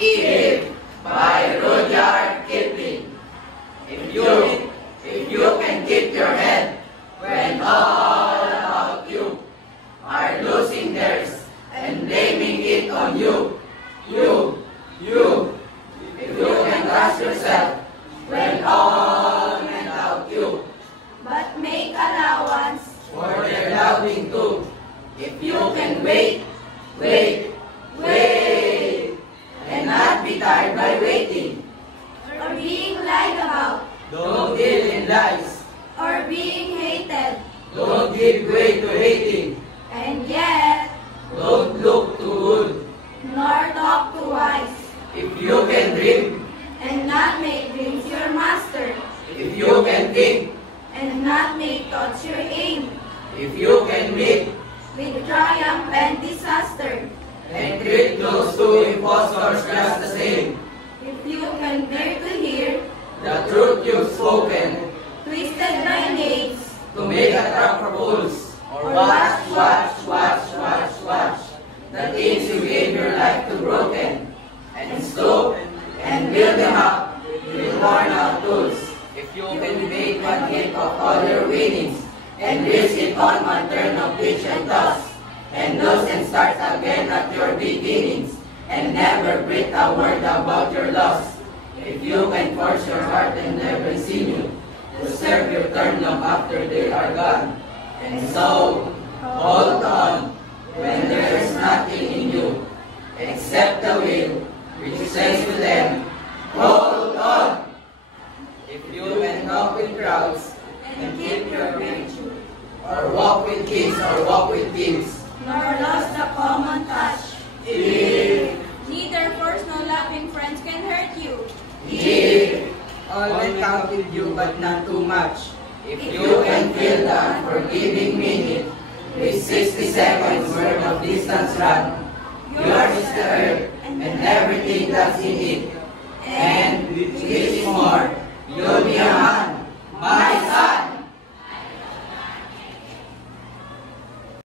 Eve by Rudyard Kipling. If you can keep your head when all about you are losing theirs and blaming it on you, if you can trust yourself when all without you, but make allowance for their doubting too. If you can wait, and not be tired by waiting, or being lied about, don't deal in lies, or being hated, don't give way to hating, and yet don't look too good. nor talk too wise, If you can dream, and not make dreams your master, if you can think, and not make thoughts your aim, if you can meet with triumph and disaster, and treat those two impostors just the same, if you can bear to hear, the truth you've spoken, twisted by knaves, to make a trap for fools, or watch, the things you gave your life to broken, and stoop and build them up with worn out tools. If you can make one hit of all your winnings, and risk it on one turn of pitch and toss, and lose and start again at your beginnings, and never breathe a word about your loss. If you can force your heart and never sinew to serve your turn long after they are gone, and so hold on when there is nothing in you except the will which says to them, hold on. If you can talk with crowds and keep your virtue, or walk with kings or walk with kings, nor lost the common touch, if neither force nor loving friends can hurt you, all went out with you but not too much, if you can feel the unforgiving minute with 60 seconds worth of distance run, yours is the earth and everything that's in it, and with